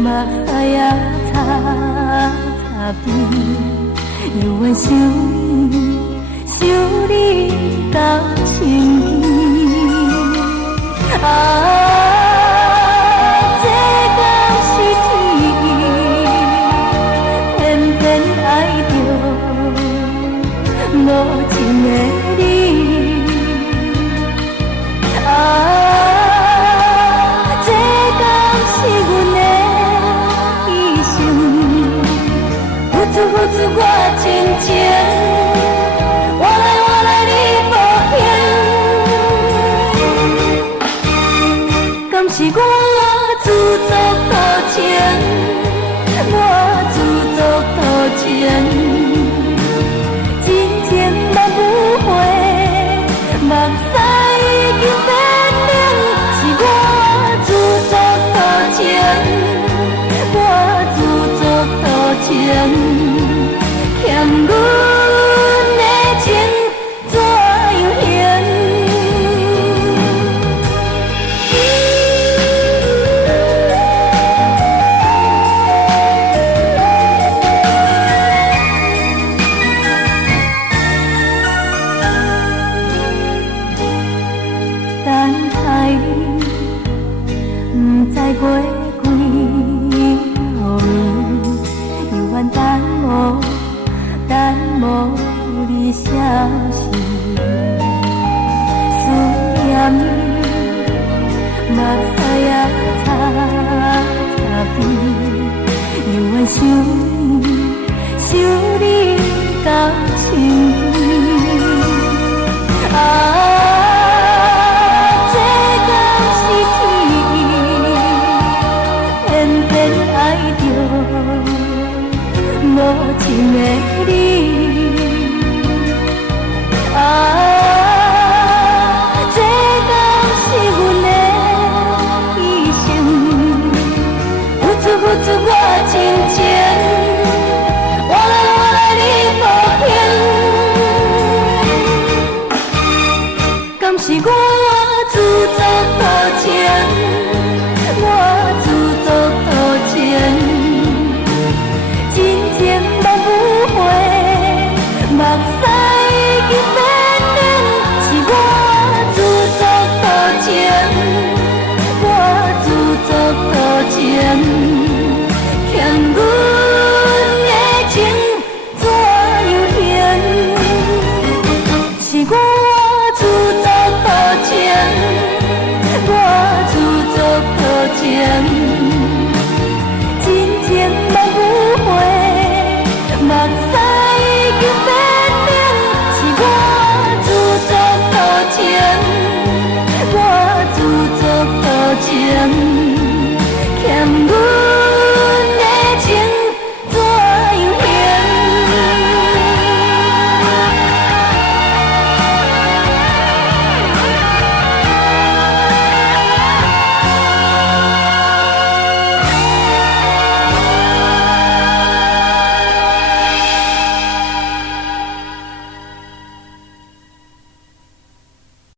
目屎仔擦擦边，犹原想你，想你到心间。这敢是天，偏偏爱着无情的你。这敢是阮的一生？付出我真情，换来你无幸。敢是我自作多情，我自作多情。真情万不悔，目屎已经变冷，是我自作多情，我自作多情，欠阮的情怎样还？等待你，不知过几号年，犹原等无你消息。思念你，目屎仔擦擦边，犹原想你，想你到心间。